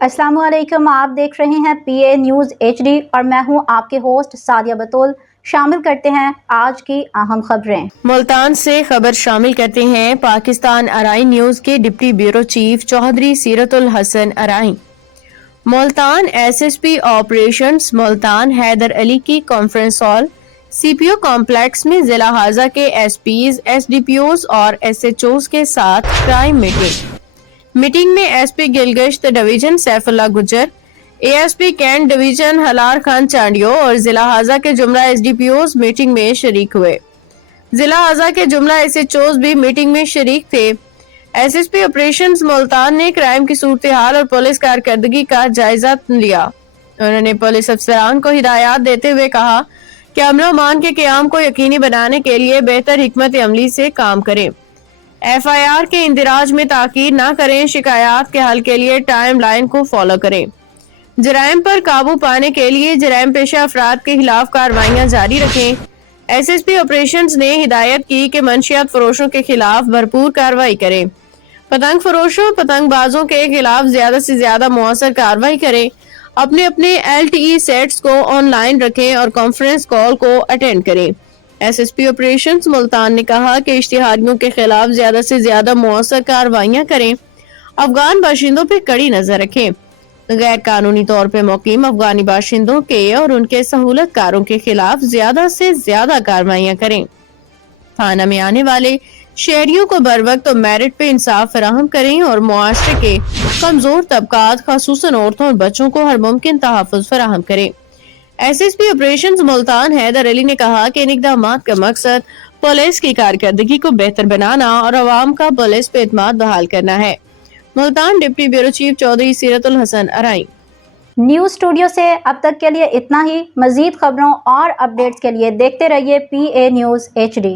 अस्सलाम वालेकुम। आप देख रहे हैं PA न्यूज़ HD और मैं हूं आपके होस्ट सादिया बतूल। शामिल करते हैं आज की अहम खबरें। मुल्तान से खबर शामिल करते हैं पाकिस्तान अराई न्यूज के deputy bureau chief Chaudhry Seeratul Hasan ARY. Multan SSP operations Multan Haider Ali की कॉन्फ्रेंस हॉल CPO कॉम्प्लेक्स में जिला हाजा के SPs, SDPOs और SHOs के साथ क्राइम मीटिंग में SP Gulgasht division Saifullah Gujjar, ASP cantt division Halar Khan Chandio और जिला हाजा के जुमला SDPOs मीटिंग में शरीक हुए। जिला हाजा के जुमला SHOs भी मीटिंग में शरीक थे। SSP ऑपरेशंस मुल्तान ने क्राइम की सूरत-ए-हाल और पुलिस कारकर्दगी का जायजा लिया। उन्होंने पुलिस अफसरान को हिदायत देते हुए कहा कि अमन-ओ-अमान के क़याम को यकीनी बनाने के लिए बेहतर हिकमत अमली से काम करें। FIR के इंदिराज में ताकीद न करें, शिकायत के हल के लिए टाइम लाइन को फॉलो करें। जराइम पर काबू पाने के लिए जराइम पेशा अफराद के खिलाफ कार्रवाइयां जारी रखें। SSP ऑपरेशंस ने हिदायत की कि मंशियात फरोशों के खिलाफ भरपूर कार्रवाई करें। पतंग फरोशों, पतंगबाजों के खिलाफ ज्यादा से ज्यादा मुअस्सर कार्रवाई करें। अपने अपने LTE सेट्स को ऑनलाइन रखें और कॉन्फ्रेंस कॉल को अटेंड करें। SSP ऑपरेशंस मुल्तान ने कहा कि इश्तिहारियों के खिलाफ ज्यादा से ज्यादा मुअस्सर कार्रवाइयां करें। अफगान बाशिंदों पर कड़ी नजर रखें। गैर कानूनी तौर पर मुकीम अफगानी बाशिंदों के और उनके सहूलतकारों के खिलाफ ज्यादा से ज्यादा कार्रवाइयां करें। थाना में आने वाले शहरियों को बर वक्त और मेरिट पे इंसाफ फराहम करें और मुआशरे के कमजोर तबकात खासूसन औरतों और बच्चों को हर मुमकिन तहफ़्फ़ुज़ फराहम करें। SSP ऑपरेशंस मुल्तान हैदर अली ने कहा कि इन इक़दामात का मकसद पुलिस की कारकर्दगी को बेहतर बनाना और अवाम का पुलिस पे एतमाद बहाल करना है। Multan deputy bureau chief Chaudhry Seeratul Hasan ARY. News studio से अब तक के लिए इतना ही। मज़ीद खबरों और अपडेट्स के लिए देखते रहिए PA न्यूज़ HD।